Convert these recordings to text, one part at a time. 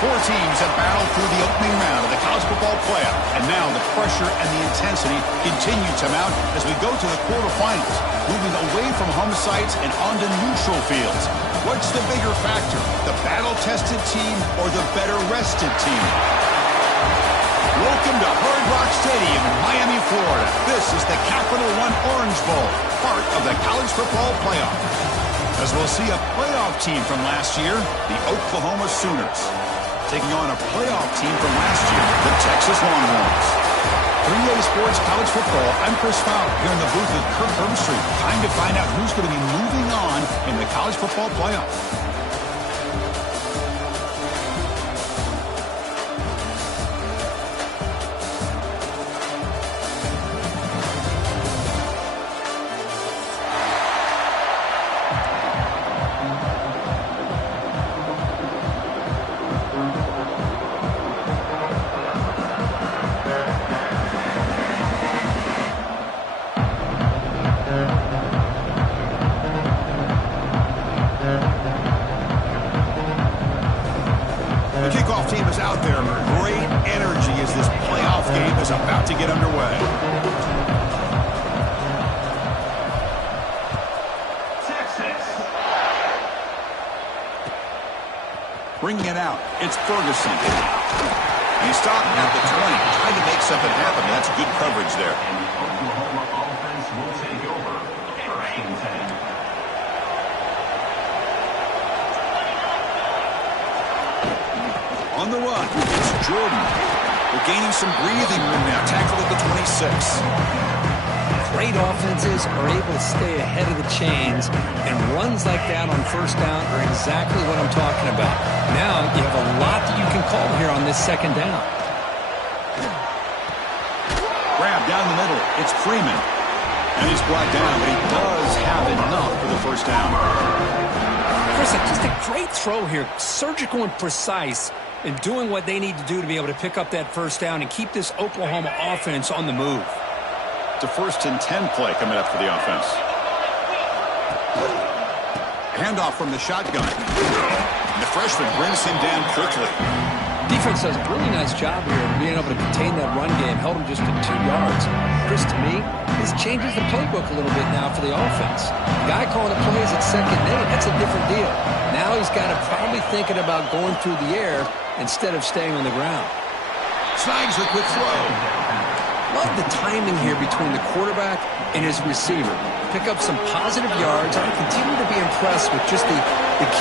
Four teams have battled through the opening round of the college football playoff, and now the pressure and the intensity continue to mount as we go to the quarterfinals, moving away from home sites and onto neutral fields. What's the bigger factor, the battle-tested team or the better-rested team? Welcome to Hard Rock Stadium in Miami, Florida. This is the Capital One Orange Bowl, part of the college football playoff. As we'll see a playoff team from last year, the Oklahoma Sooners, taking on a playoff team from last year, the Texas Longhorns. 3A Sports College Football, I'm Chris Fowler here in the booth with Kirk Herbstreit. Time to find out who's going to be moving on in the college football playoff. About to get underway. Texas. Bringing it out, it's Ferguson. He stopped at the 20, trying to make something happen. That's good coverage there. And the Oklahoma offense will take over. First and 10. On the run, it's Jordan. They're gaining some breathing room now. Tackled at the 26. Great offenses are able to stay ahead of the chains, and runs like that on first down are exactly what I'm talking about. Now you have a lot that you can call here on this second down. Grab down the middle. It's Freeman. And he's brought down, but he does have enough for the first down. Chris, just a great throw here. Surgical and precise in doing what they need to do to be able to pick up that first down and keep this Oklahoma offense on the move. It's a 1st and 10 play coming up for the offense. Handoff from the shotgun. And the freshman brings him down quickly. Defense does a really nice job here of being able to contain that run game. Held him just to 2 yards. Chris, to me, this changes the playbook a little bit now for the offense. Guy calling the plays at second and 8, that's a different deal. Now he's got to probably thinking about going through the air instead of staying on the ground. Snags a quick throw. Love the timing here between the quarterback and his receiver. Pick up some positive yards. I continue to be impressed with just the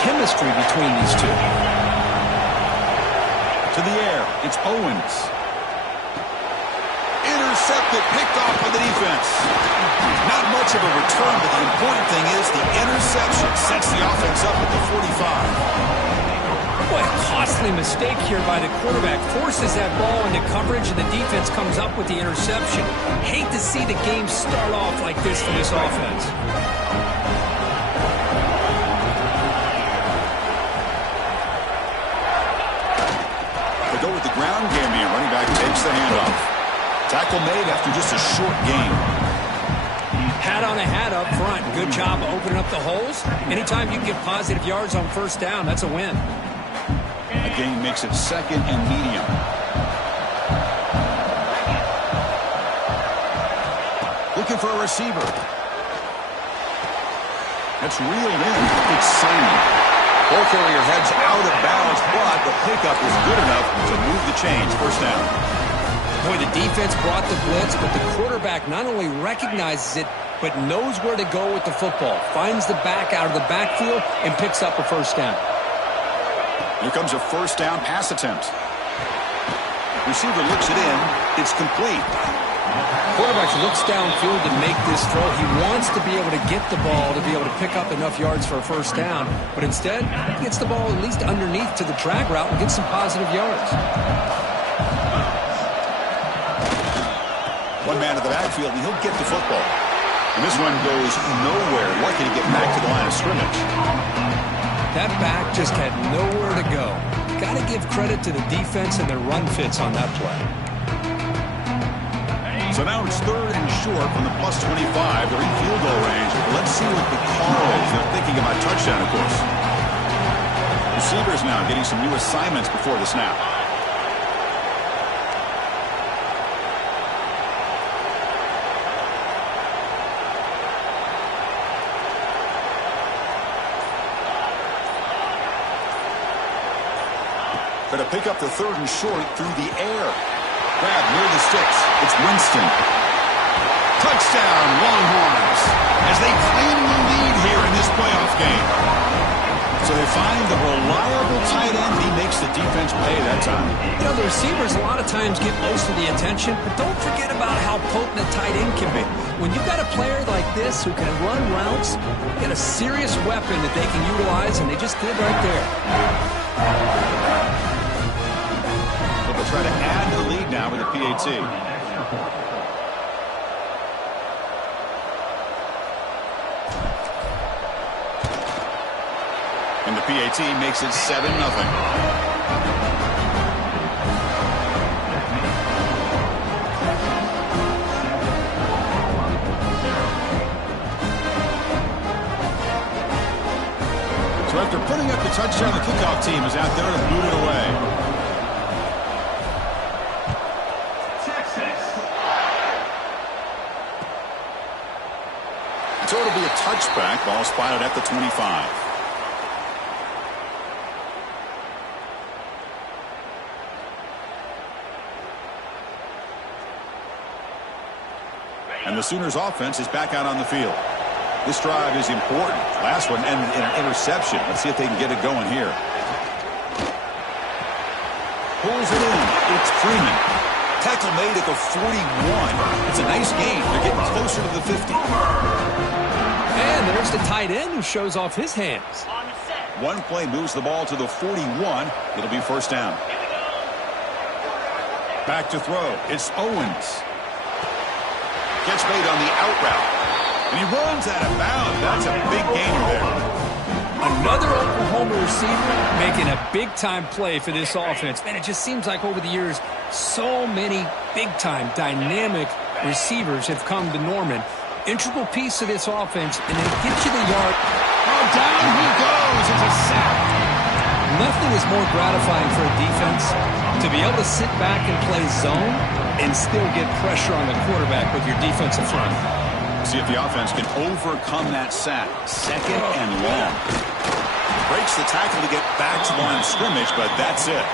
chemistry between these two. To the air, it's Owens. Intercepted, picked off by the defense. Not much of a return, but the important thing is the interception sets the offense up at the 45. What a costly mistake here by the quarterback. Forces that ball into coverage, and the defense comes up with the interception. Hate to see the game start off like this for this offense. They go with the ground game here. Running back takes the handoff. Tackle made after just a short gain. Hat on a hat up front. Good job opening up the holes. Anytime you can get positive yards on first down, that's a win. A gain makes it 2nd and medium. Looking for a receiver. That's reeled in. It's Simon. Ball carrier heads out of bounds, but the pickup is good enough to move the chains. First down. Boy, the defense brought the blitz, but the quarterback not only recognizes it, but knows where to go with the football. Finds the back out of the backfield and picks up a first down. Here comes a first down pass attempt. Receiver looks it in. It's complete. Quarterback looks downfield to make this throw. He wants to be able to get the ball to be able to pick up enough yards for a first down, but instead he gets the ball at least underneath to the drag route and gets some positive yards. One man to the backfield, and he'll get the football. And this one goes nowhere. Lucky to get back to the line of scrimmage. That back just had nowhere to go. Got to give credit to the defense and their run fits on that play. So now it's 3rd and short from the +25. They're in field goal range. Let's see what the call is. They're thinking about touchdown, of course. receivers now getting some new assignments before the snap. Going to pick up the 3rd and short through the air. Grab near the sticks. It's Winston. Touchdown, Longhorns, as they claim the lead here in this playoff game. So they find the reliable tight end. He makes the defense pay that time. You know, the receivers a lot of times get most of the attention, but don't forget about how potent a tight end can be. When you've got a player like this who can run routes, you get a serious weapon that they can utilize, and they just did right there. They'll try to add the lead now with the PAT. And the PAT makes it 7-0. So after putting up the touchdown, the kickoff team is out there to boot it away. So it'll be a touchback. Ball spotted at the 25. And the Sooners offense is back out on the field. This drive is important. Last one ended in an interception. Let's see if they can get it going here. Pulls it in. It's Freeman. Tackle made at the 41. It's a nice gain. They're getting closer to the 50. And there's the tight end who shows off his hands. One play moves the ball to the 41. It'll be first down. Back to throw. It's Owens. Gets made on the out route. And he runs out of bounds. That's a big gainer there. Another Oklahoma receiver making a big-time play for this offense. Man, it just seems like over the years, so many big-time, dynamic receivers have come to Norman. Integral piece of this offense, and they get you the yard. Oh, down he goes. It's a sack. Nothing is more gratifying for a defense to be able to sit back and play zone and still get pressure on the quarterback with your defensive front. See if the offense can overcome that sack. 2nd and long. Breaks the tackle to get back to the line of scrimmage, but that's it.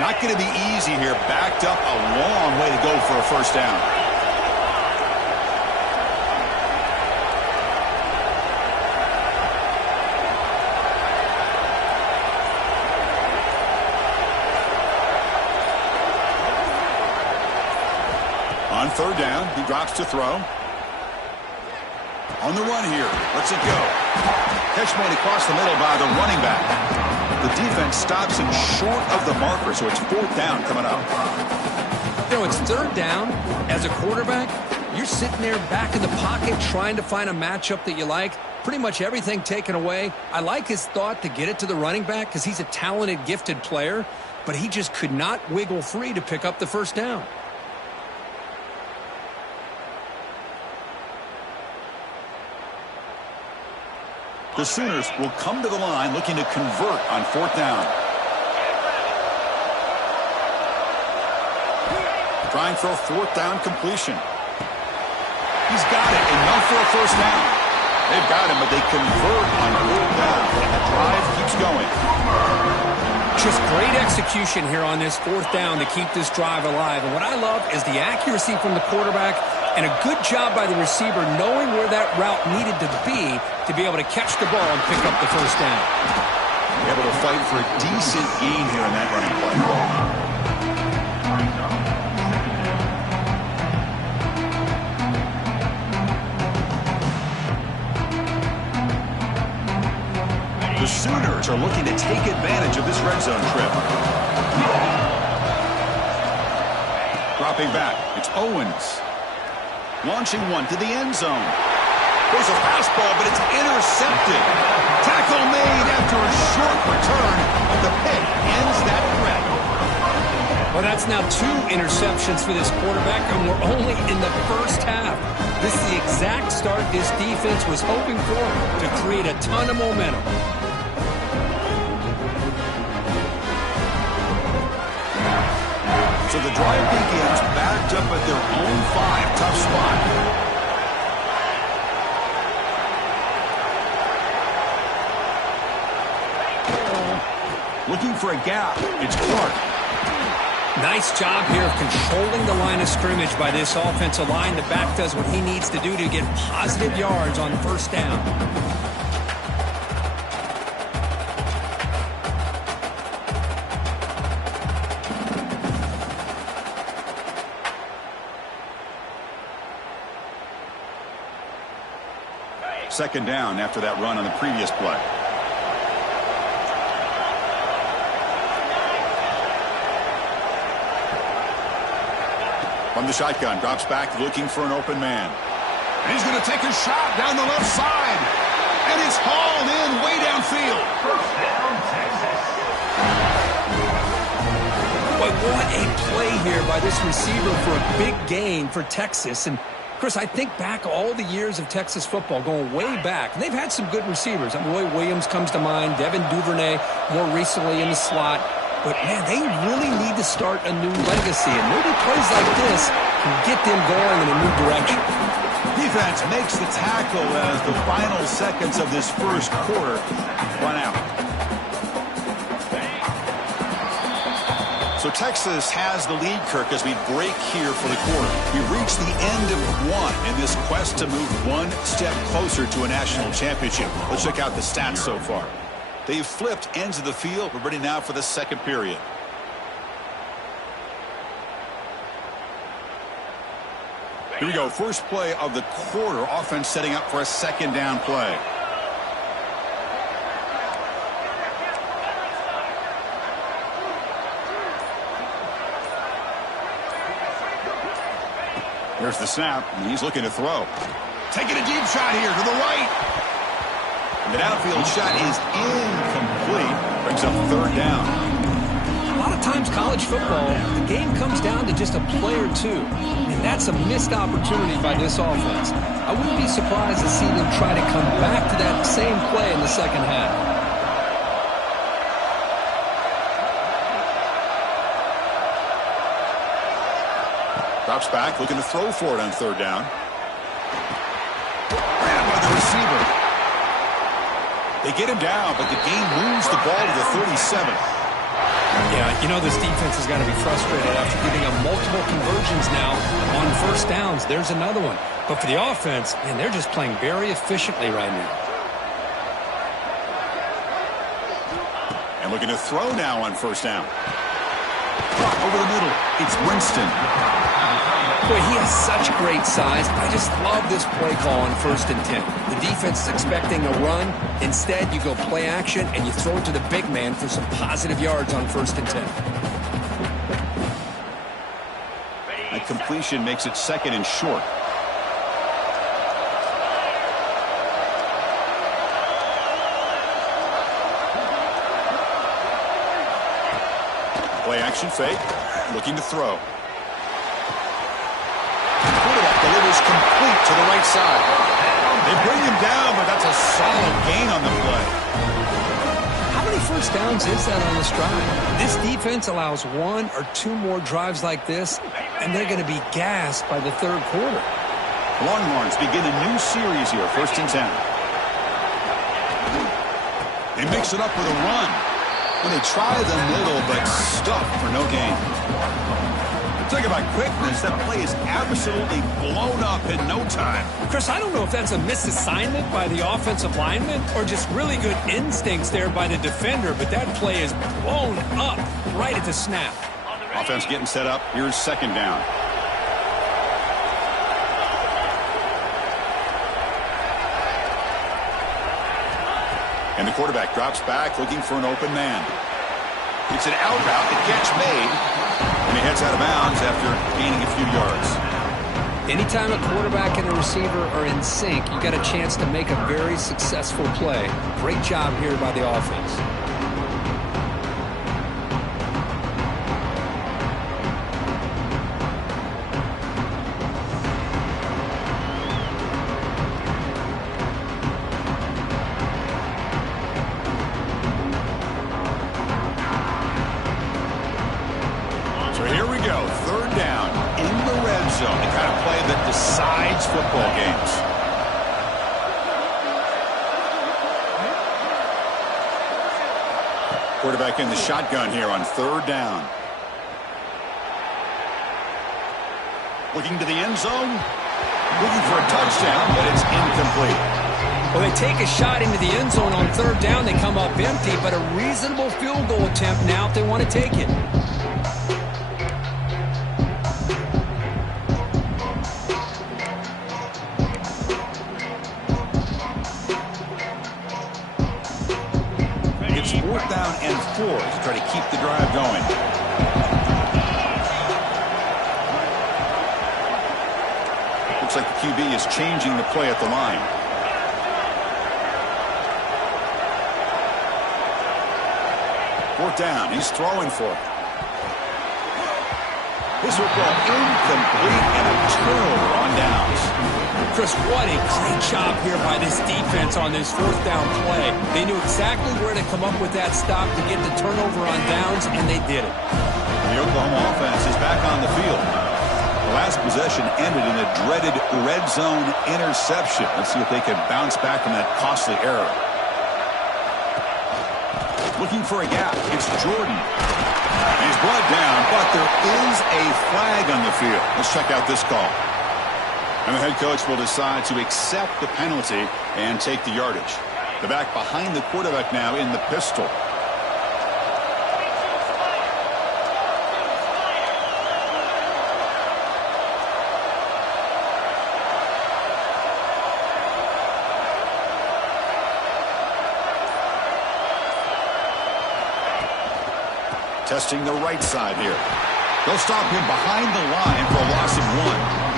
Not going to be easy here. Backed up a long way to go for a first down. On 3rd down, he drops to throw. On the run here. Lets it go. Catch made across the middle by the running back. The defense stops him short of the marker, so it's 4th down coming up. You know, it's 3rd down. As a quarterback, you're sitting there back in the pocket trying to find a matchup that you like. Pretty much everything taken away. I like his thought to get it to the running back because he's a talented, gifted player, but he just could not wiggle free to pick up the first down. The Sooners will come to the line looking to convert on 4th down. Trying for a 4th down completion. He's got it, enough for a first down. They've got him, but they convert on 4th down, and the drive keeps going. Just great execution here on this 4th down to keep this drive alive. And what I love is the accuracy from the quarterback and a good job by the receiver knowing where that route needed to be able to catch the ball and pick up the first down. Able to fight for a decent gain here in that running play. The Sooners are looking to take advantage of this red zone trip. Stepping back, it's Owens. Launching one to the end zone. There's a fastball, but it's intercepted. Tackle made after a short return, but the pick ends that threat. Well, that's now 2 interceptions for this quarterback, and we're only in the first half. This is the exact start this defense was hoping for to create a ton of momentum. So the drive begins backed up at their own 5. Tough spot. Looking for a gap. It's Clark. Nice job here of controlling the line of scrimmage by this offensive line. The back does what he needs to do to get positive yards on first down. Second down after that run on the previous play. From the shotgun, drops back looking for an open man. And he's going to take a shot down the left side. And it's hauled in way downfield. First down, Texas. But what a play here by this receiver for a big gain for Texas. And Chris, I think back all the years of Texas football, going way back, and they've had some good receivers. I mean, Roy Williams comes to mind, Devin Duvernay more recently in the slot. But, man, they really need to start a new legacy, and maybe plays like this can get them going in a new direction. Defense makes the tackle as the final seconds of this first quarter run out. So Texas has the lead, Kirk, as we break here for the quarter. We've reached the end of one in this quest to move one step closer to a national championship. Let's check out the stats so far. They've flipped ends of the field. We're ready now for the second period. Here we go. First play of the quarter. Offense setting up for a second down play. Here's the snap, and he's looking to throw. Taking a deep shot here to the right. And the downfield shot is incomplete. Brings up third down. A lot of times college football, the game comes down to just a play or two. And that's a missed opportunity by this offense. I wouldn't be surprised to see them try to come back to that same play in the second half. Drops back, looking to throw for it on third down. Ran by the receiver. They get him down, but the game moves the ball to the 37. Yeah, you know this defense has got to be frustrated after giving up multiple conversions now on first downs. There's another one. But for the offense, man, they're just playing very efficiently right now. And looking to throw now on first down. Over the middle, it's Winston. Boy, he has such great size. I just love this play call on 1st and 10. The defense is expecting a run. Instead, you go play action, and you throw it to the big man for some positive yards on 1st and 10. A completion makes it second and short. Play action fake. Looking to throw. Delivers complete to the right side. They bring him down, but that's a solid gain on the play. How many first downs is that on this drive? This defense allows 1 or 2 more drives like this, and they're going to be gassed by the third quarter. Longhorns begin a new series here, 1st and 10. They mix it up with a run. And they try the middle, but stuffed for no gain. Talk about quickness. That play is absolutely blown up in no time. Chris, I don't know if that's a misassignment by the offensive lineman or just really good instincts there by the defender, but that play is blown up right at the snap. Offense getting set up. Here's second down. And the quarterback drops back looking for an open man. It's an out route. The catch made. And he heads out of bounds after gaining a few yards. Anytime a quarterback and a receiver are in sync, you got a chance to make a very successful play. Great job here by the offense. So here we go, third down in the red zone. The kind of play that decides football games. Quarterback in the shotgun here on third down. Looking to the end zone. Looking for a touchdown, but it's incomplete. Well, they take a shot into the end zone on third down. They come up empty, but a reasonable field goal attempt now if they want to take it. It's fourth down and 4 to try to keep the drive going. Looks like the QB is changing the play at the line. Fourth down, he's throwing for it. This football incomplete and a turnover on downs. Chris, what a great job here by this defense on this fourth down play. They knew exactly where to come up with that stop to get the turnover on downs, and they did it. The Oklahoma offense is back on the field. The last possession ended in a dreaded red zone interception. Let's see if they can bounce back from that costly error. Looking for a gap. It's Jordan. He's brought down, but there is a flag on the field. Let's check out this call. And the head coach will decide to accept the penalty and take the yardage. The back behind the quarterback now in the pistol. Testing the right side here. They'll stop him behind the line for a loss of 1.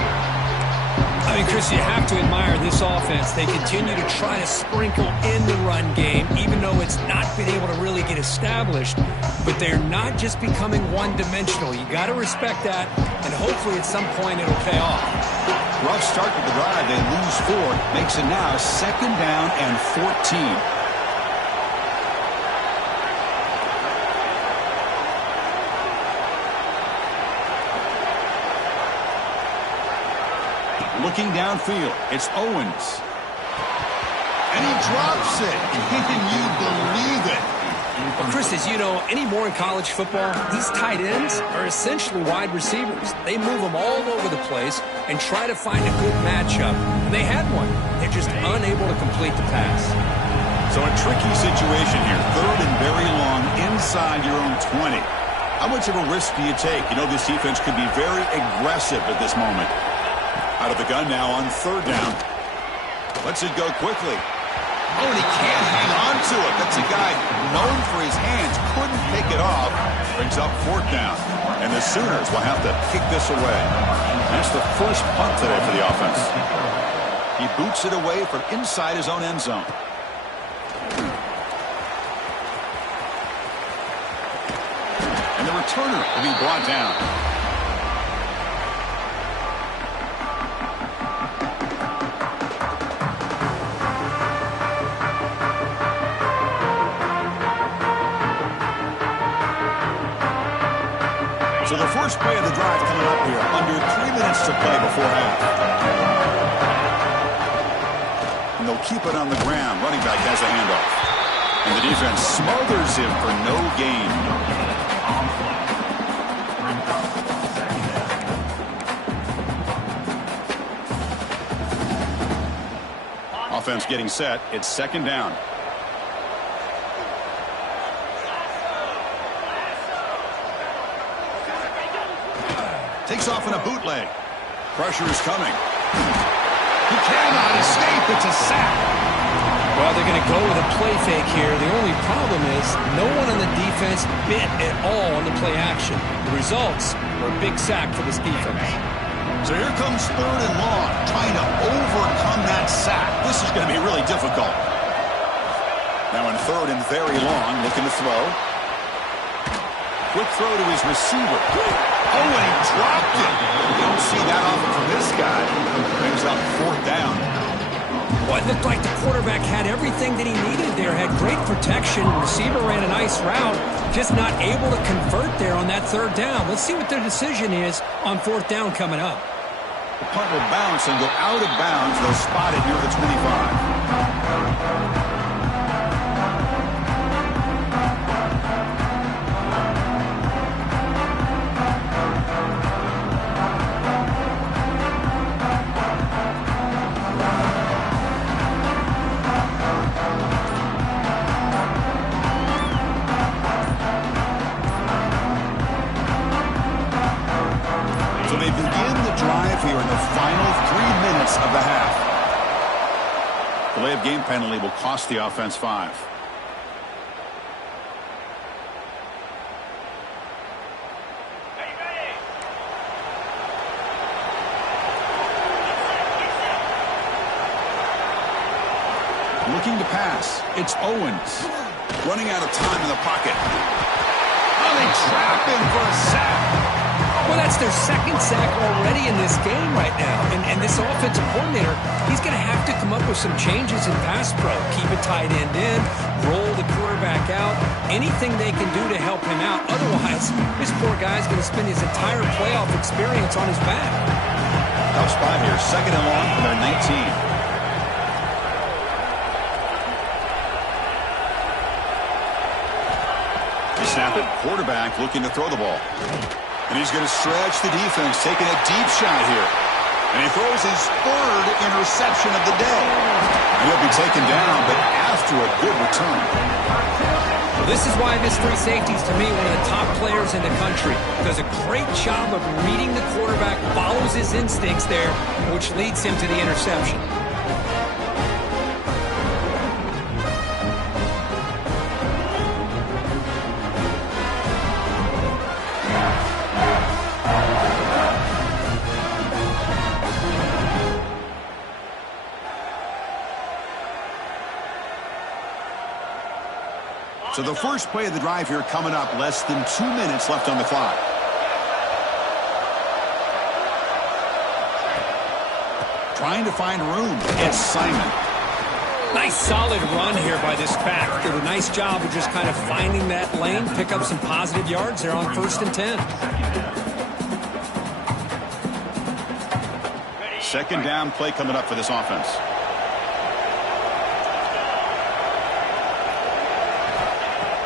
I mean, Chris, you have to admire this offense. They continue to try to sprinkle in the run game, even though it's not been able to really get established. But they're not just becoming one-dimensional. You got to respect that, and hopefully at some point it'll pay off. Rough start to the drive. They lose 4. Makes it now second down and 14. Looking downfield, it's Owens. And he drops it. Can you believe it? Well, Chris, as you know, anymore in college football, these tight ends are essentially wide receivers. They move them all over the place and try to find a good matchup. And they had one. They're just unable to complete the pass. So a tricky situation here. Third and very long inside your own 20. How much of a risk do you take? You know, this defense could be very aggressive at this moment. Out of the gun now on third down. Lets it go quickly. Oh, and he can't hang on to it. That's a guy known for his hands. Couldn't pick it off. Brings up fourth down. And the Sooners will have to kick this away. That's the first punt today for the offense. He boots it away from inside his own end zone. And the returner will be brought down. So the first play of the drive coming up here. Under 3 minutes to play before half. And they'll keep it on the ground. Running back has a handoff. And the defense smothers him for no gain. Offense getting set. It's second down. Takes off in a bootleg. Pressure is coming. He cannot escape. It's a sack. Well, they're going to go with a play fake here. The only problem is no one on the defense bit at all on the play action. The results were a big sack for this defense. So here comes 3rd and long, trying to overcome that sack. This is going to be really difficult. Now in 3rd and very long, looking to throw. Quick throw to his receiver. Oh, and he dropped it. You don't see that often from this guy. Brings up 4th down. Well, it looked like the quarterback had everything that he needed there. Had great protection. Receiver ran a nice route. Just not able to convert there on that 3rd down. Let's see what their decision is on 4th down coming up. The punt will bounce and go out of bounds. They'll spot it near the 25. So they begin the drive here in the final 3 minutes of the half. Delay of game penalty will cost the offense 5. Looking to pass. It's Owens. Running out of time in the pocket. Oh, they trap him for a sack. Well, that's their 2nd sack already in this game right now. And this offensive coordinator, he's going to have to come up with some changes in pass pro. Keep a tight end in, roll the quarterback out, anything they can do to help him out. Otherwise, this poor guy's going to spend his entire playoff experience on his back. Tough spot here. 2nd and long from their 19. Snap it. Quarterback looking to throw the ball. And he's going to stretch the defense, taking a deep shot here. And he throws his 3rd interception of the day. And he'll be taken down, but after a good return. Well, this is why this free safety is, to me, one of the top players in the country. Does a great job of reading the quarterback, follows his instincts there, which leads him to the interception. So the first play of the drive here coming up, less than 2 minutes left on the clock. Trying to find room. It's Simon. Nice solid run here by this back. Did a nice job of just kind of finding that lane, pick up some positive yards there on 1st and 10. 2nd down play coming up for this offense.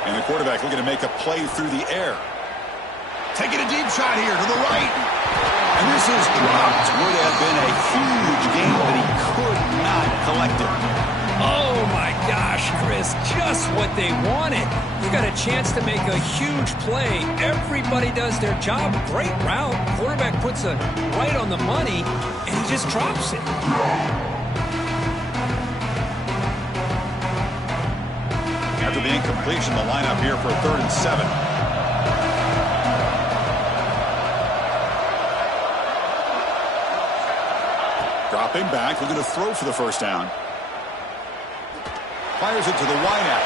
And the quarterback looking to make a play through the air. Taking a deep shot here to the right. And this is dropped. Would have been a huge game, but he could not collect it. Oh, my gosh, Chris, just what they wanted. You got a chance to make a huge play. Everybody does their job. Great route. Quarterback puts it right on the money, and he just drops it. After the incompletion, the lineup here for 3rd and 7. Dropping back, looking to throw for the 1st down. Fires it to the wideout.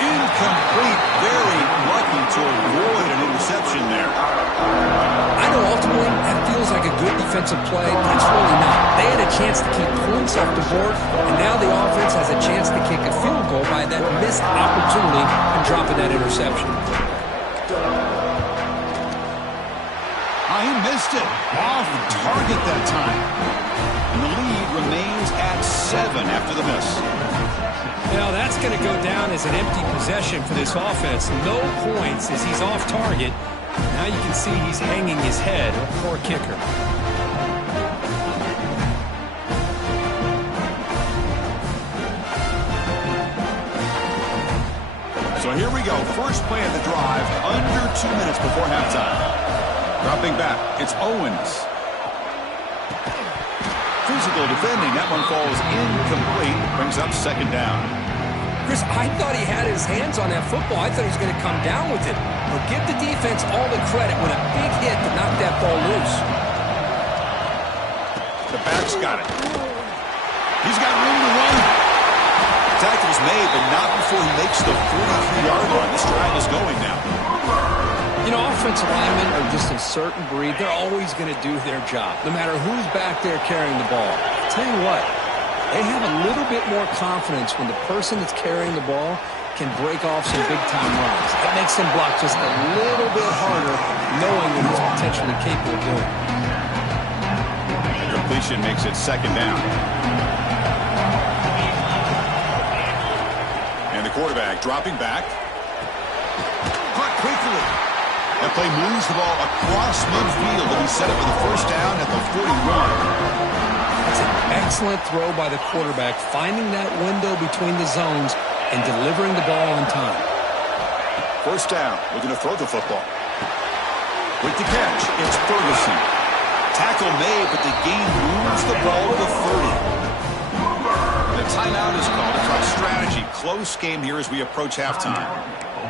Incomplete. Very lucky to avoid an interception there. I know ultimately that feels like a good defensive play, but it's really not. They had a chance to keep points off the board, and now the offense has a chance to kick a field goal by that missed opportunity and dropping that interception. He missed it. Off target that time. And the lead remains at 7 after the miss. Now that's going to go down as an empty possession for this offense. No points as he's off target. Now you can see he's hanging his head. Poor kicker. So here we go. First play of the drive, under 2 minutes before halftime. Dropping back, it's Owens. physical defending. That one falls incomplete. Brings up second down. Chris, I thought he had his hands on that football. I thought he was going to come down with it. But give the defense all the credit with a big hit to knock that ball loose. The back's got it. He's got room to run. Tackle's made, but not before he makes the 43-yard line. This drive is going now. You know, offensive linemen are just a certain breed. They're always going to do their job, no matter who's back there carrying the ball. I'll tell you what, they have a little bit more confidence when the person that's carrying the ball can break off some big-time runs. That makes them block just a little bit harder, knowing what he's potentially capable of doing. Completion makes it second down. And the quarterback dropping back. Caught quickly. That play moves the ball across midfield to be set up for the first down at the 41. That's an excellent throw by the quarterback, finding that window between the zones and delivering the ball on time. First down, looking to throw the football. With the catch, it's Ferguson. Tackle made, but the gain moves the ball to the 30. The timeout is called. It's on strategy. Close game here as we approach halftime.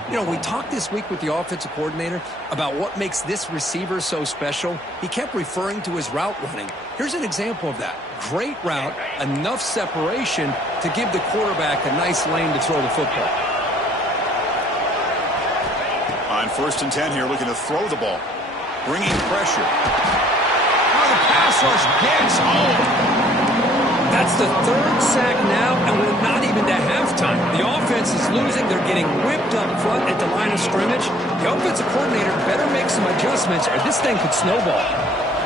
You know, we talked this week with the offensive coordinator about what makes this receiver so special. He kept referring to his route running. Here's an example of that. Great route, enough separation to give the quarterback a nice lane to throw the football. On 1st and 10 here, looking to throw the ball. Bringing pressure. Oh, the pass rush gets home. That's the 3rd sack now, and we're not even to halftime. The offense is losing. They're getting whipped up front at the line of scrimmage. The offensive coordinator better make some adjustments, or this thing could snowball.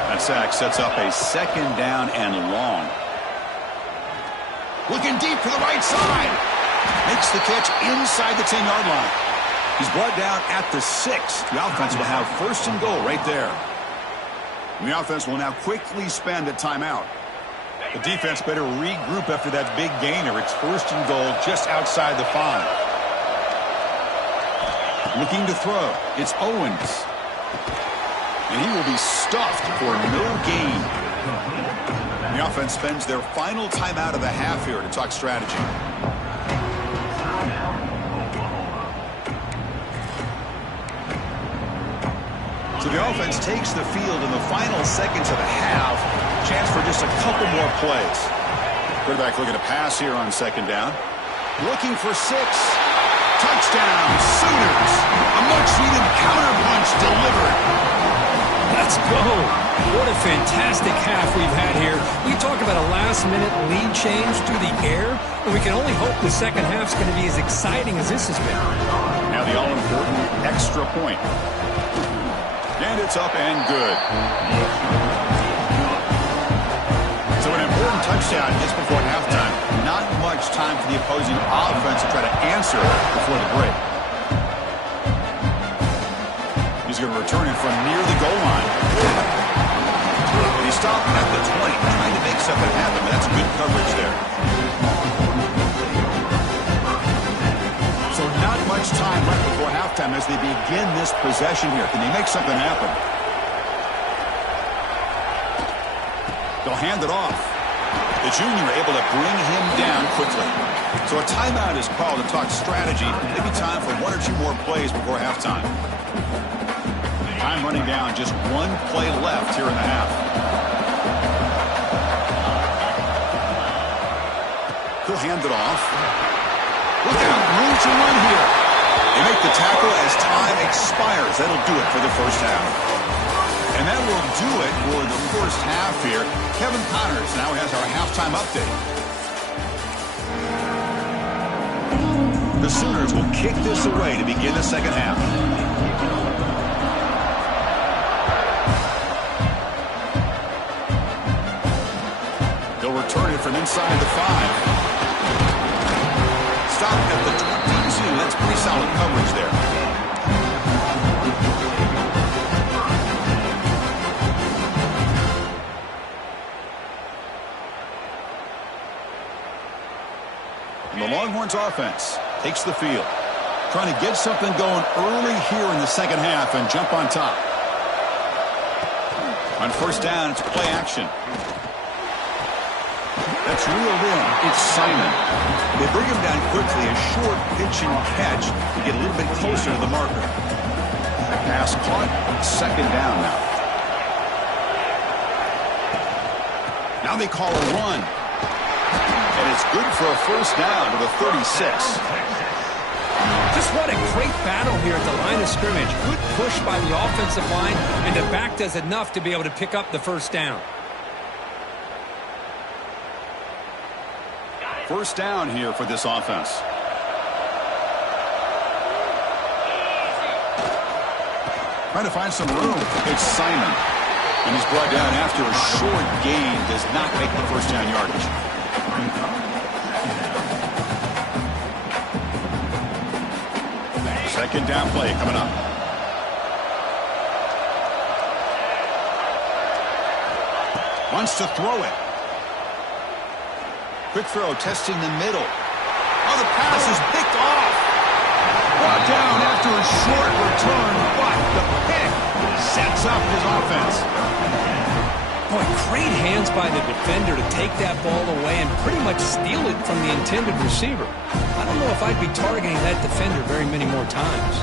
That sack sets up a second down and long. Looking deep for the right side. Makes the catch inside the 10-yard line. He's brought down at the 6. The offense will have 1st and goal right there. And the offense will now quickly spend a timeout. The defense better regroup after that big gainer. It's 1st and goal just outside the 5. Looking to throw. It's Owens. And he will be stuffed for no gain. And the offense spends their final timeout of the half here to talk strategy. So the offense takes the field in the final seconds of the half. Chance for just a couple more plays. Quarterback looking to pass here on 2nd down. Looking for 6. Touchdown, Sooners. A much-needed counter-punch delivered. Let's go. What a fantastic half we've had here. We talk about a last-minute lead change through the air, and we can only hope the second half's going to be as exciting as this has been. Now the all-important extra point. And it's up and good. So an important touchdown just before halftime. Not much time for the opposing offense to try to answer before the break. He's going to return it from near the goal line. And he stopped at the 20, trying to make something happen. That's good coverage there. So not much time left before halftime as they begin this possession here. Can they make something happen? They'll hand it off. The junior able to bring him down quickly. So a timeout is called to talk strategy. Maybe time for 1 or 2 more plays before halftime. Time running down, just 1 play left here in the half. He'll hand it off. Look out, room to run here. They make the tackle as time expires. That'll do it for the first half. And that will do it for the first half here. Kevin Connors now has our halftime update. The Sooners will kick this away to begin the second half. They'll return it from inside the 5. Stop at the 22. That's pretty solid coverage there. And the Longhorns offense takes the field. Trying to get something going early here in the second half and jump on top. On 1st down, it's play action. That's reeled in. It's Simon. They bring him down quickly. A short pitch and catch to get a little bit closer to the marker. Pass caught. Second down now. Now they call a run. And it's good for a first down to the 36. Just what a great battle here at the line of scrimmage. Good push by the offensive line, and the back does enough to be able to pick up the first down. First down here for this offense. Trying to find some room. It's Simon. And he's brought down after a short gain. Does not make the first down yardage. Second down play coming up. Wants to throw it. Quick throw, testing the middle. Oh, the pass is picked off. Brought down after a short return, but the pick sets up his offense. Boy, great hands by the defender to take that ball away and pretty much steal it from the intended receiver. I don't know if I'd be targeting that defender very many more times.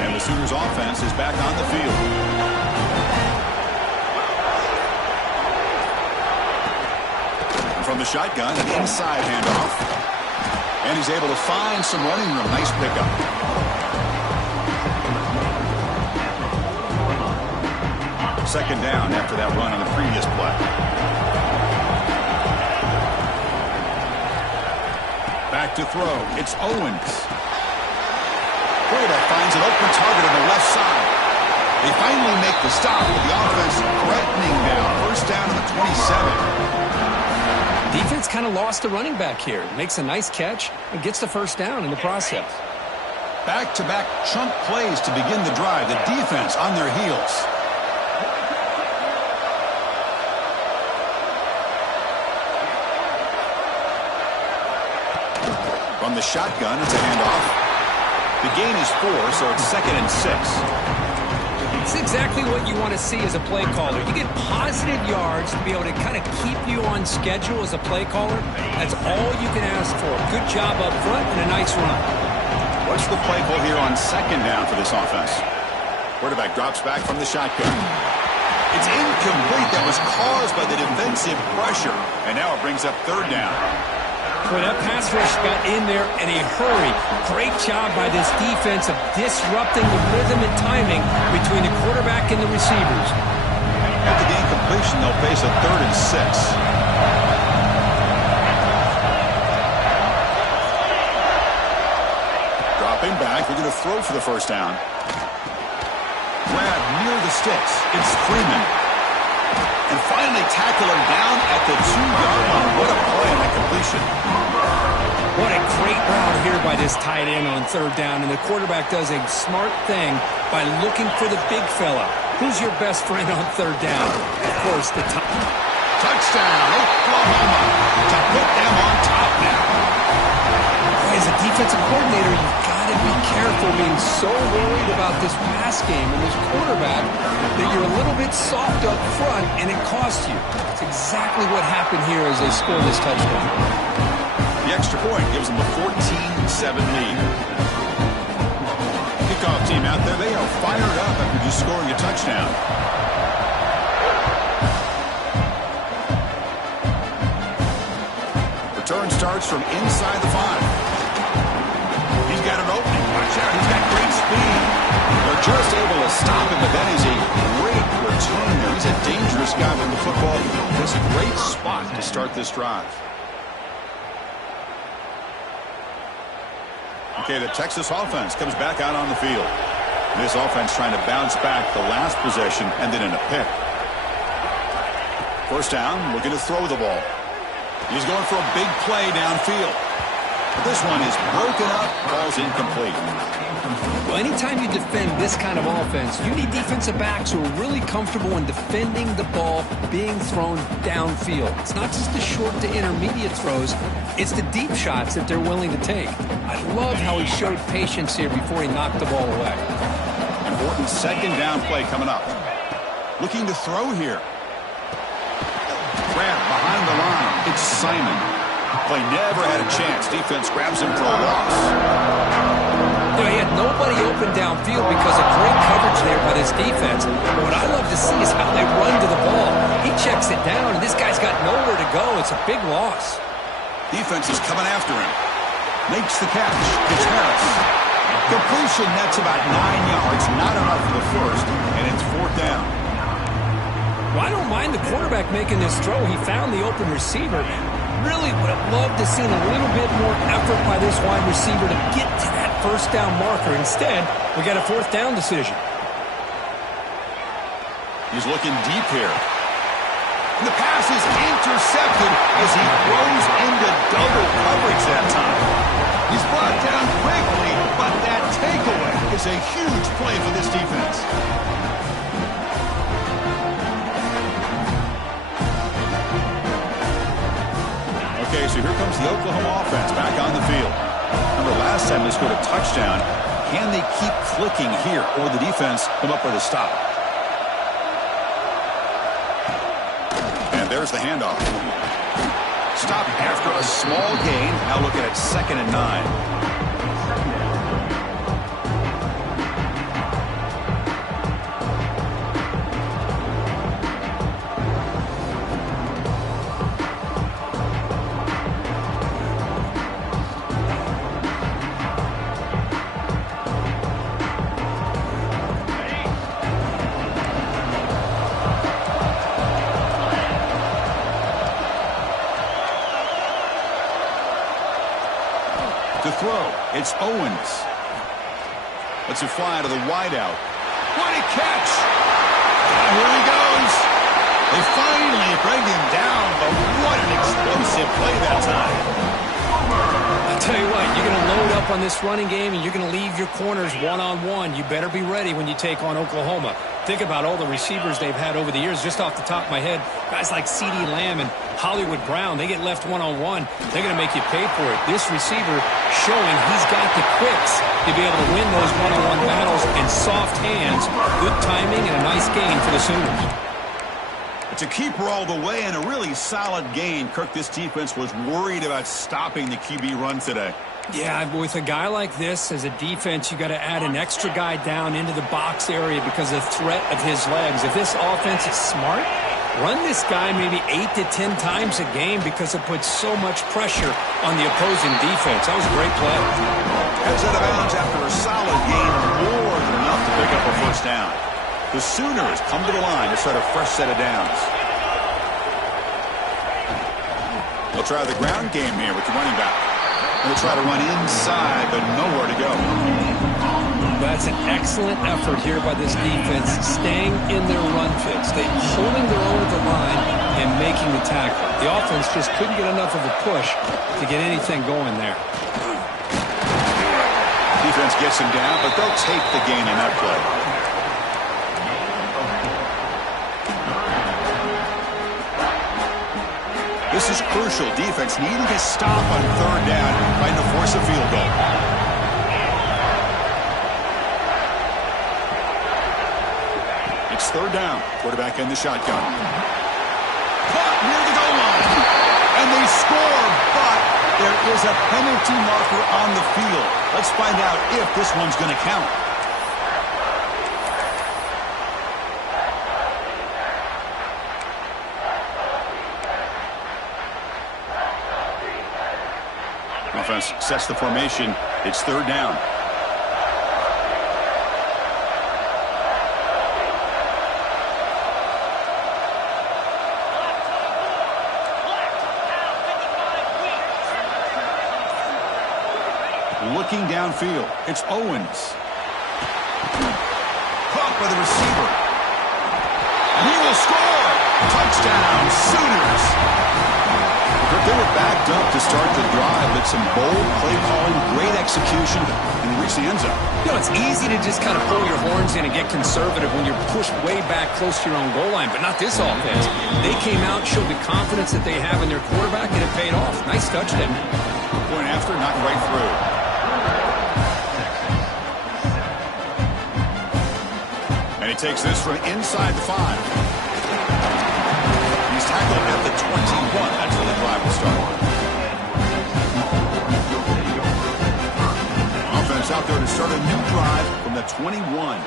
And the Sooners offense is back on the field. From the shotgun, an inside handoff. And he's able to find some running room. Nice pickup. Second down after that run on the previous play. Back to throw. It's Owens. Quarterback finds an open target on the left side. They finally make the stop with the offense threatening down. First down to the 27. Defense kind of lost the running back here. Makes a nice catch and gets the first down in the process. Back-to-back chunk plays to begin the drive. The defense on their heels. From the shotgun, it's a handoff. The gain is 4, so it's 2nd and 6. It's exactly what you want to see as a play caller. You get positive yards to be able to kind of keep you on schedule as a play caller. That's all you can ask for. Good job up front and a nice run. What's the play call here on second down for this offense? Quarterback drops back from the shotgun. It's incomplete. That was caused by the defensive pressure. And now it brings up third down. Boy, that pass rush got in there in a hurry. Great job by this defense of disrupting the rhythm and timing between the quarterback and the receivers. At the game completion, they'll face a 3rd and 6. Dropping back, they're going to throw for the first down. Grab near the sticks. It's Freeman. And finally tackle him down at the 2-yard line. What a play on that completion. What a great route here by this tight end on third down. And the quarterback does a smart thing by looking for the big fella. Who's your best friend on third down? Of course, the top. Touchdown, Oklahoma, to put them on top now. As a defensive coordinator, you've got to be careful being so worried about this pass game and this quarterback that you're a little bit soft up front and it costs you. That's exactly what happened here as they score this touchdown. The extra point gives them a 14-7 lead. Kickoff team out there, they are fired up after just scoring a touchdown. Return starts from inside the 5. He's got an opening. Watch out. He's got great speed. They're just able to stop him, but that is a great return there. He's a dangerous guy with the football. It's a great spot to start this drive. Okay, the Texas offense comes back out on the field. This offense trying to bounce back the last possession and then in a pick. First down, looking to throw the ball. He's going for a big play downfield. But this one is broken up, ball's incomplete. Well, anytime you defend this kind of offense, you need defensive backs who are really comfortable in defending the ball being thrown downfield. It's not just the short to intermediate throws, it's the deep shots that they're willing to take. I love how he showed patience here before he knocked the ball away. Important second down play coming up. Looking to throw here. Grab behind the line. It's Simon. Play never had a chance. Defense grabs him for a loss. You know, he had nobody open downfield because of great coverage there by this defense. But what I love to see is how they run to the ball. He checks it down, and this guy's got nowhere to go. It's a big loss. Defense is coming after him. Makes the catch. It's Harris. Completion, that's about 9 yards. Not enough for the first, and it's 4th down. Well, I don't mind the quarterback making this throw. He found the open receiver. Really would have loved to seen a little bit more effort by this wide receiver to get to that first down marker. Instead, we got a 4th down decision. He's looking deep here. And the pass is intercepted as he throws into double coverage that time. He's brought down quickly, but that takeaway is a huge play for this defense. Okay, so here comes the Oklahoma offense back on the field. Remember, last time they scored a touchdown. Can they keep clicking here, or the defense come up with a stop? And there's the handoff. Stop after a small gain. Now looking at 2nd and 9. To throw, it's Owens. Lets it fly to the wideout. What a catch! And here he goes. They finally bring him down, but what an explosive play that time. I'll tell you what, you're going to load up on this running game, and you're going to leave your corners one-on-one. You better be ready when you take on Oklahoma. Think about all the receivers they've had over the years. Just off the top of my head, guys like CeeDee Lamb and Hollywood Brown, they get left one-on-one. They're going to make you pay for it. This receiver showing he's got the quicks to be able to win those one-on-one battles and soft hands. Good timing and a nice gain for the Sooners. It's a keeper all the way and a really solid gain. Kirk, this defense was worried about stopping the QB run today. Yeah, with a guy like this as a defense, you got to add an extra guy down into the box area because of the threat of his legs. If this offense is smart, run this guy maybe 8 to 10 times a game because it puts so much pressure on the opposing defense. That was a great play. Heads out of bounds after a solid gain, more than enough to pick up a 1st down. The Sooners come to the line to start a fresh set of downs. They'll try the ground game here with the running back. They'll try to run inside, but nowhere to go. That's an excellent effort here by this defense, staying in their run fits. They're holding their own at the line and making the tackle. The offense just couldn't get enough of a push to get anything going there. Defense gets him down, but they'll take the gain in that play. This is crucial. Defense needing to stop on 3rd down, trying to force a field goal. It's 3rd down. Quarterback in the shotgun. Caught near the goal line. And they score, but there is a penalty marker on the field. Let's find out if this one's going to count. Offense sets the formation. It's 3rd down. Looking downfield. It's Owens. Caught by the receiver. And he will score. Touchdown, Sooners. They were backed up to start the drive, but some bold play calling, great execution, and they reach the end zone. You know, it's easy to just kind of pull your horns in and get conservative when you're pushed way back close to your own goal line, but not this offense. They came out and showed the confidence that they have in their quarterback, and it paid off. Nice touchdown. Point after, knocked right through. And he takes this from inside the 5. He's tackled at the 21. That's where the drive will start. Offense out there to start a new drive from the 21.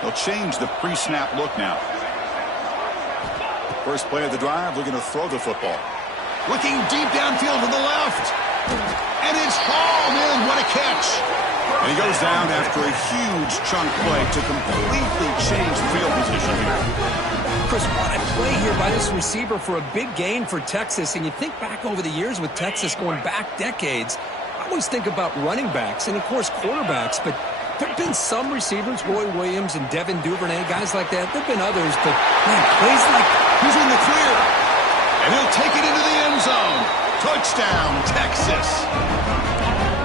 They'll change the pre-snap look now. First play of the drive, looking to throw the football. Looking deep downfield to the left. And it's hauled in. What a catch. And he goes down after a huge chunk play to completely change the field position here. Chris, what a play here by this receiver for a big gain for Texas. And you think back over the years with Texas going back decades, I always think about running backs and, of course, quarterbacks. But there have been some receivers, Roy Williams and Devin Duvernay, guys like that. There have been others, but, man, plays like he's in the clear. And he'll take it into the end zone. Touchdown, Texas.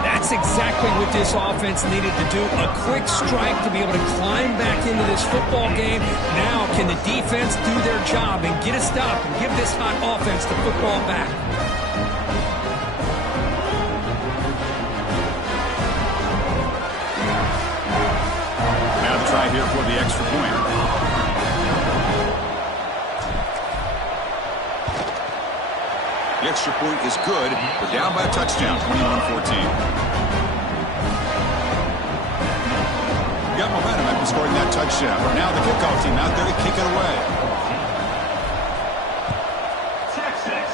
That's exactly what this offense needed to do. A quick strike to be able to climb back into this football game. Now can the defense do their job and get a stop and give this hot offense the football back? Now the try here for the extra point. The extra point is good. We're down by a touchdown, 21-14. Got momentum after scoring that touchdown. Now the kickoff team out there to kick it away. Texas.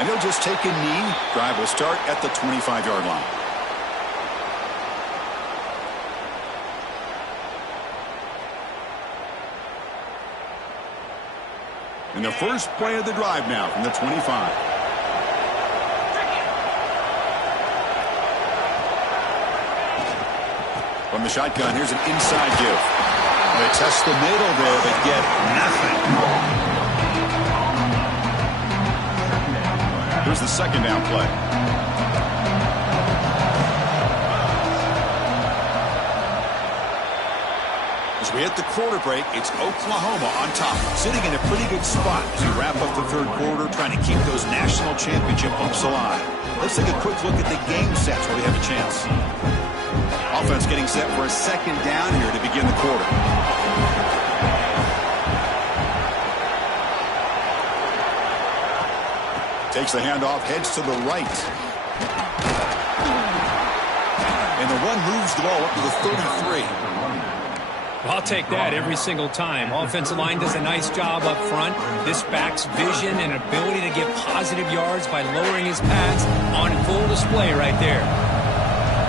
And he'll just take a knee. Drive will start at the 25-yard line. And the first play of the drive now from the 25. From the shotgun, here's an inside give. They test the middle there, but get nothing. Here's the second down play. As we hit the quarter break, it's Oklahoma on top, sitting in a pretty good spot as we wrap up the third quarter, trying to keep those national championship hopes alive. Let's take a quick look at the game sets where we have a chance. Offense getting set for a second down here to begin the quarter. Takes the handoff, heads to the right. And the run moves the ball up to the 33. I'll take that every single time. Offensive line does a nice job up front. This back's vision and ability to get positive yards by lowering his pads on full display right there.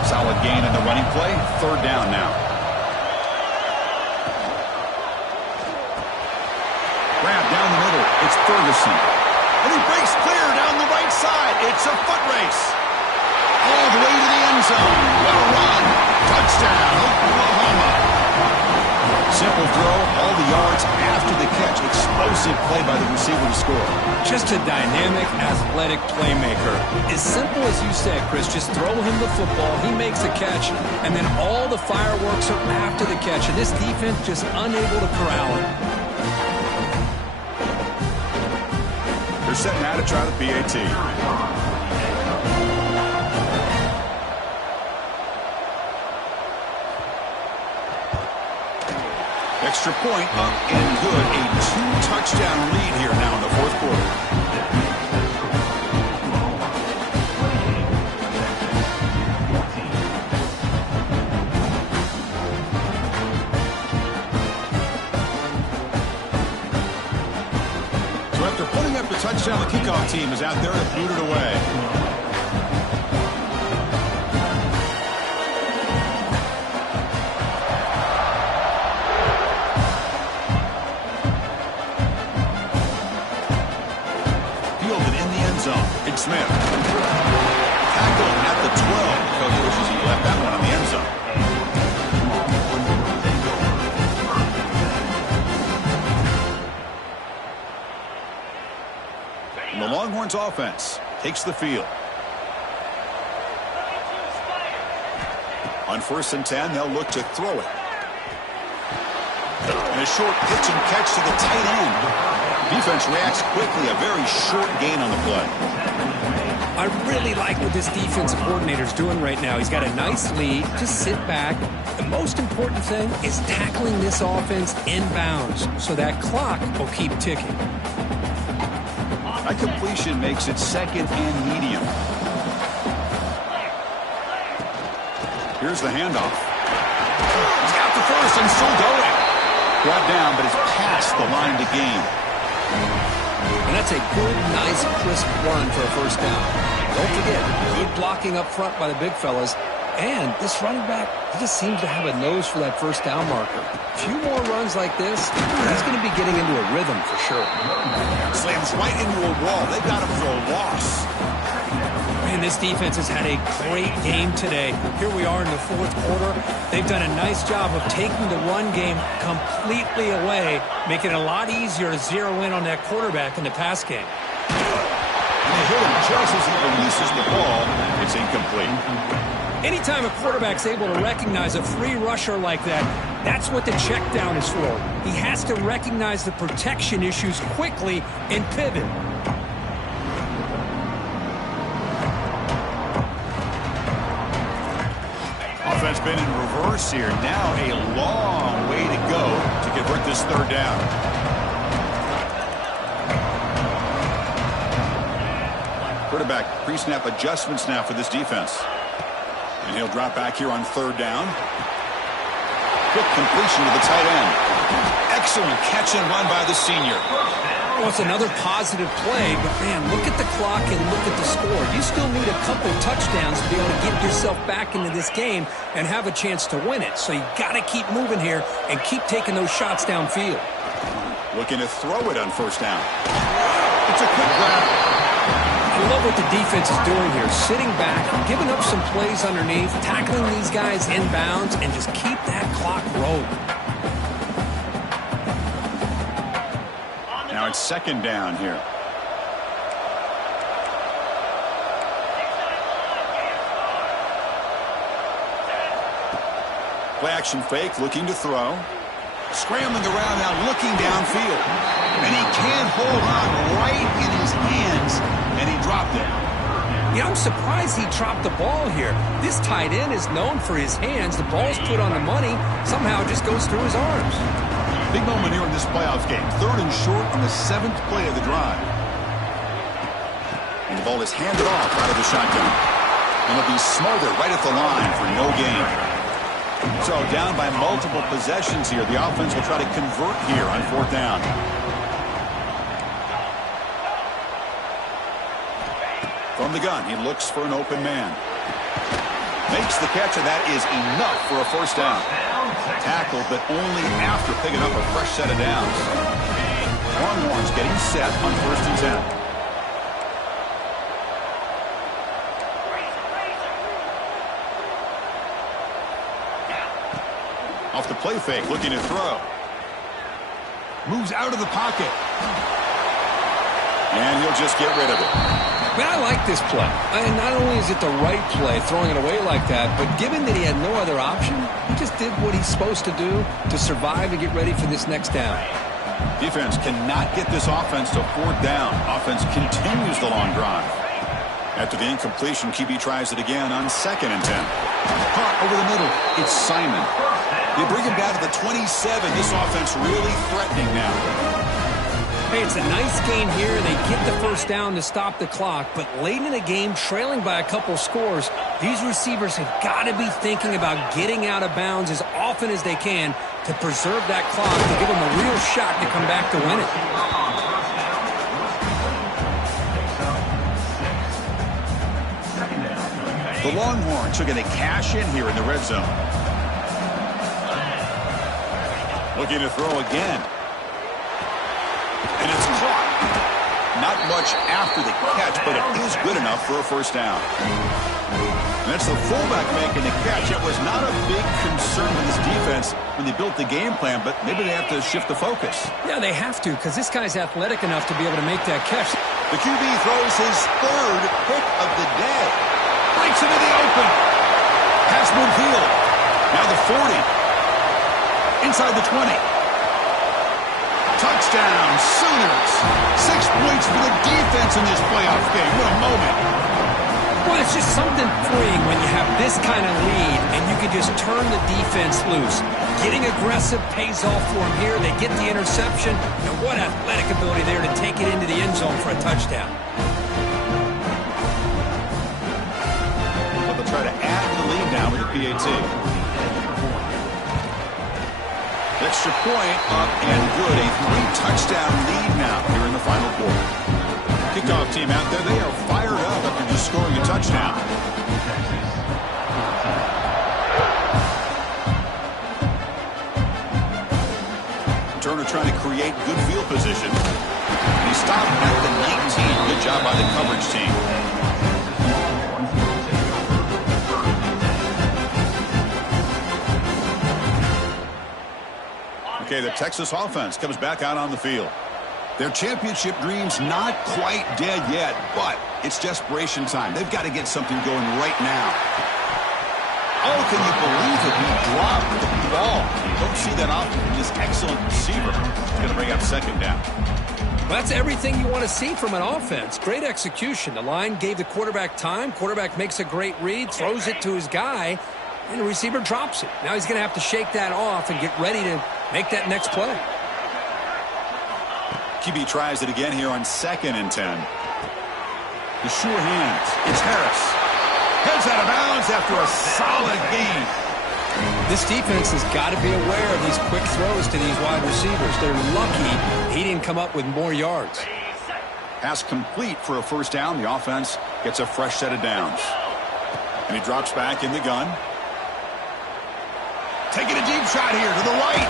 Solid gain in the running play. Third down now. Grab down the middle. It's Ferguson. And he breaks clear down the right side. It's a foot race. All the way to the end zone. What a run. Touchdown, Oklahoma. Simple throw, all the yards after the catch. Explosive play by the receiver to score. Just a dynamic, athletic playmaker. As simple as you said, Chris, just throw him the football, he makes a catch, and then all the fireworks are after the catch, and this defense just unable to corral him. They're setting out to try the PAT. Extra point up and good. A 2-touchdown lead here now in the fourth quarter. So after putting up the touchdown, the kickoff team is out there to boot it away. Big Smith. Tackle at the 12. Coach wishes he left that one in the end zone. And the Longhorns offense takes the field. On 1st and 10, they'll look to throw it. And a short pitch and catch to the tight end. Defense reacts quickly. A very short gain on the play. I really like what this defensive coordinator is doing right now. He's got a nice lead. Just sit back. The most important thing is tackling this offense in bounds so that clock will keep ticking. A completion makes it 2nd and medium. Here's the handoff. He's got the first and still going. Brought down, but it's past the line to gain. And that's a good, nice, crisp run for a 1st down. Don't forget, good blocking up front by the big fellas. And this running back, he just seems to have a nose for that 1st down marker. A few more runs like this, he's going to be getting into a rhythm for sure. Slams right into a wall. They got him for a loss. Man, this defense has had a great game today. Here we are in the 4th quarter. They've done a nice job of taking the run game completely away, making it a lot easier to zero in on that quarterback in the pass game. And they hit him just as he releases the ball. It's incomplete. Anytime a quarterback's able to recognize a free rusher like that, that's what the check down is for. He has to recognize the protection issues quickly and pivot. Offense been in reverse here. Now a long way to go to convert this 3rd down. Quarterback pre-snap adjustments now for this defense. And he'll drop back here on 3rd down. Quick completion to the tight end. Excellent catch and run by the senior. Well, it's another positive play, but man, look at the clock and look at the score. You still need a couple touchdowns to be able to get yourself back into this game and have a chance to win it. So you got to keep moving here and keep taking those shots downfield. Looking to throw it on 1st down. It's a quick grab. I love what the defense is doing here, sitting back, giving up some plays underneath, tackling these guys in bounds, and just keep that clock rolling. Now it's 2nd down here. Play action fake, looking to throw. Scrambling around now, looking downfield. And he can hold on right in his hands, and he dropped it. Yeah, I'm surprised he dropped the ball here. This tight end is known for his hands. The ball's put on the money. Somehow it just goes through his arms. Big moment here in this playoff game. 3rd and short on the 7th play of the drive. And the ball is handed off out of the shotgun. And it'll be smothered right at the line for no gain. So down by multiple possessions here. The offense will try to convert here on 4th down. From the gun, he looks for an open man. Makes the catch, and that is enough for a 1st down. Tackled, but only after picking up a fresh set of downs. Longhorns getting set on 1st and 10. Off the play fake, looking to throw. Moves out of the pocket. And he'll just get rid of it. Man, I like this play. And not only is it the right play, throwing it away like that, but given that he had no other option, he just did what he's supposed to do to survive and get ready for this next down. Defense cannot get this offense to 4th down. Offense continues the long drive. After the incompletion, QB tries it again on 2nd and 10. Caught over the middle. It's Simon. They bring him down to the 27. This offense really threatening now. Hey, it's a nice game here. They get the 1st down to stop the clock, but late in the game, trailing by a couple scores, these receivers have got to be thinking about getting out of bounds as often as they can to preserve that clock to give them a real shot to come back to win it. The Longhorns are going to cash in here in the red zone. Looking to throw again. And it's caught. Not much after the catch, but it is good enough for a first down. And that's the fullback making the catch. It was not a big concern with this defense when they built the game plan, but maybe they have to shift the focus. Yeah, they have to, because this guy's athletic enough to be able to make that catch. The QB throws his third pick of the day. Breaks into the open. Pass midfield. Now the 40. Inside the 20. Touchdown, Sooners. 6 points for the defense in this playoff game. What a moment. Well, it's just something freeing when you have this kind of lead and you can just turn the defense loose. Getting aggressive pays off for them here. They get the interception. And what athletic ability there to take it into the end zone for a touchdown. But they'll try to add to the lead now with the PAT. Extra point up and good. A 3-touchdown lead now here in the final quarter. Kickoff team out there, they are fired up after just scoring a touchdown. Turner trying to create good field position. And he stopped at the 19. Good job by the coverage team. Okay, the Texas offense comes back out on the field. Their championship dream's not quite dead yet, but it's desperation time. They've got to get something going right now. Oh, can you believe it? He dropped the ball. Don't see that often from this excellent receiver. He's going to bring up second down. Well, that's everything you want to see from an offense. Great execution. The line gave the quarterback time. Quarterback makes a great read, throws it to his guy, and the receiver drops it. Now he's going to have to shake that off and get ready to make that next play. QB tries it again here on 2nd and 10. The sure hands. It's Harris. Heads out of bounds after a solid gain. This defense has got to be aware of these quick throws to these wide receivers. They're lucky he didn't come up with more yards. Pass complete for a first down. The offense gets a fresh set of downs. And he drops back in the gun. Taking a deep shot here to the right.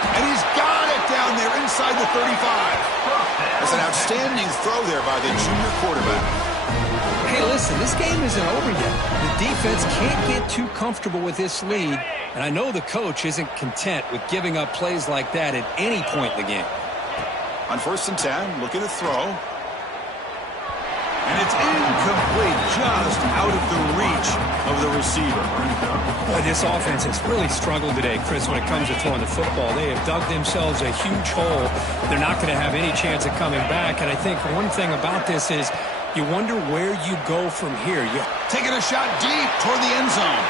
And he's got it down there inside the 35. That's an outstanding throw there by the junior quarterback. Hey, listen, this game isn't over yet. The defense can't get too comfortable with this lead, and I know the coach isn't content with giving up plays like that at any point in the game. On 1st and 10, looking to throw. And it's incomplete, just out of the reach of the receiver. Boy, this offense has really struggled today, Chris, when it comes to throwing the football. They have dug themselves a huge hole. They're not going to have any chance of coming back, and I think one thing about this is you wonder where you go from here. You're taking a shot deep toward the end zone.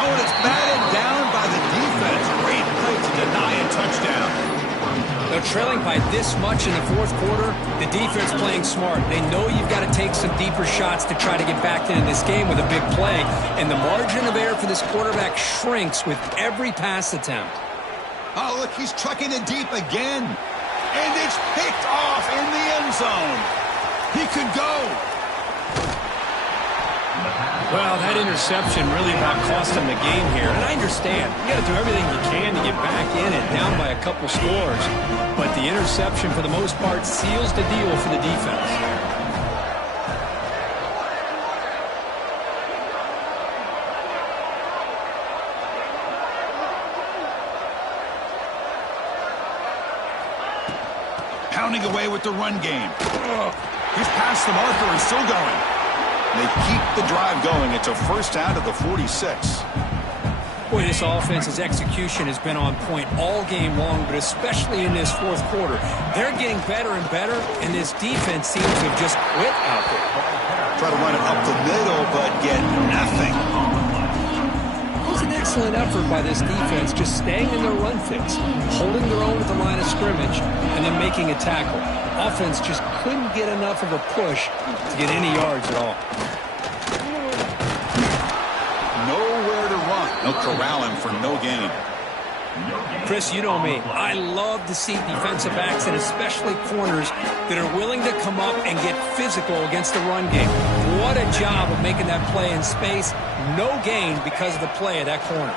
Oh, and it's batted down by the defense. Great play to deny a touchdown. They're trailing by this much in the 4th quarter. The defense playing smart. They know you've got to take some deeper shots to try to get back into this game with a big play. And the margin of error for this quarterback shrinks with every pass attempt. Oh, look, he's trucking it deep again. And it's picked off in the end zone. He could go. Well, that interception really about cost him the game here. And I understand. You got to do everything you can to get back in and down by a couple scores. But the interception, for the most part, seals the deal for the defense. Pounding away with the run game. He's past the marker and still going. They keep the drive going. It's a first down at the 46. Boy, this offense's execution has been on point all game long, but especially in this 4th quarter. They're getting better and better, and this defense seems to have just quit out there. Try to run it up the middle, but get nothing. It was an excellent effort by this defense, just staying in their run fix, holding their own at the line of scrimmage, and then making a tackle. Offense just couldn't get enough of a push to get any yards at all. Nowhere to run. They'll corral him for no gain. Chris, you know me. I love to see defensive backs and especially corners that are willing to come up and get physical against the run game. What a job of making that play in space. No gain because of the play of that corner.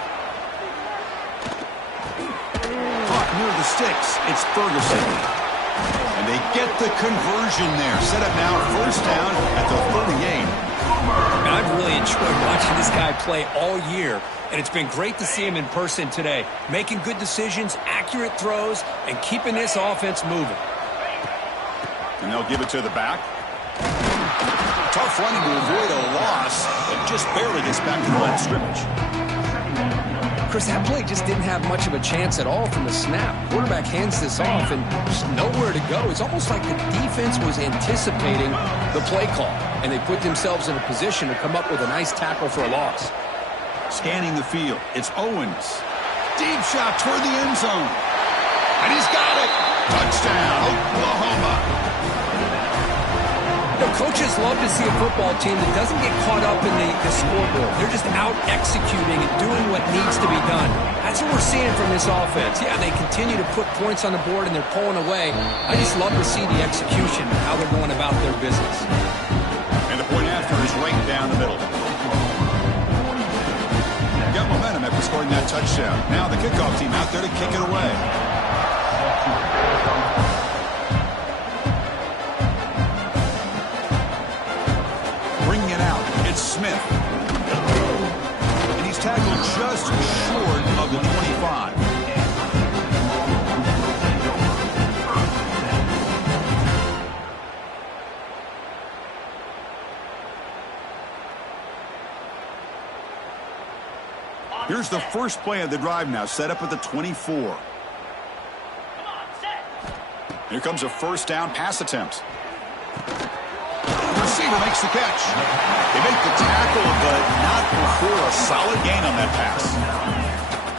Caught near the sticks. It's Ferguson. And they get the conversion there. Set up now, first down at the 38. I've really enjoyed watching this guy play all year, and it's been great to see him in person today, making good decisions, accurate throws, and keeping this offense moving. And they'll give it to the back. Tough running to avoid a loss, but just barely gets back to the line of scrimmage. Chris, that play just didn't have much of a chance at all from the snap. Quarterback hands this off and just nowhere to go. It's almost like the defense was anticipating the play call, and they put themselves in a position to come up with a nice tackle for a loss. Scanning the field, it's Owens. Deep shot toward the end zone. And he's got it. Touchdown, Oklahoma. Coaches love to see a football team that doesn't get caught up in the scoreboard. They're just out executing and doing what needs to be done. That's what we're seeing from this offense. Yeah, they continue to put points on the board and they're pulling away. I just love to see the execution, how they're going about their business. And the point after is right down the middle. Got momentum after scoring that touchdown. Now the kickoff team out there to kick it away. Smith. And he's tackled just short of the 25. Here's the first play of the drive now, set up at the 24. Here comes a first down pass attempt. Receiver makes the catch. They make the tackle, but not before a solid gain on that pass.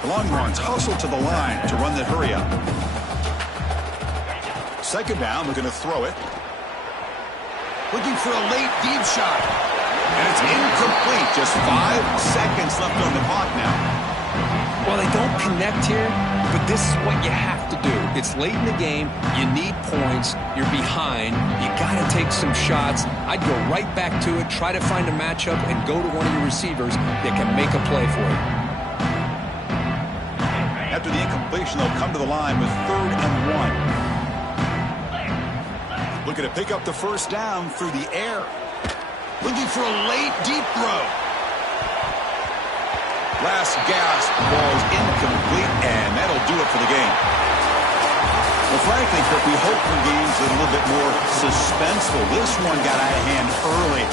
The Longhorns hustle to the line to run the hurry up. Second down, they're going to throw it. Looking for a late deep shot. And it's incomplete. Just 5 seconds left on the clock now. Well, they don't connect here, but this is what you have to do. It's late in the game. You need points. You're behind. You got to take some shots. I'd go right back to it, try to find a matchup, and go to one of your receivers that can make a play for you. After the incompletion, they'll come to the line with 3rd and 1. Looking to pick up the first down through the air. Looking for a late deep throw. Last gasp, ball's incomplete, and that'll do it for the game. Well, frankly, Kirk, we hope for games that are a little bit more suspenseful. This one got out of hand early.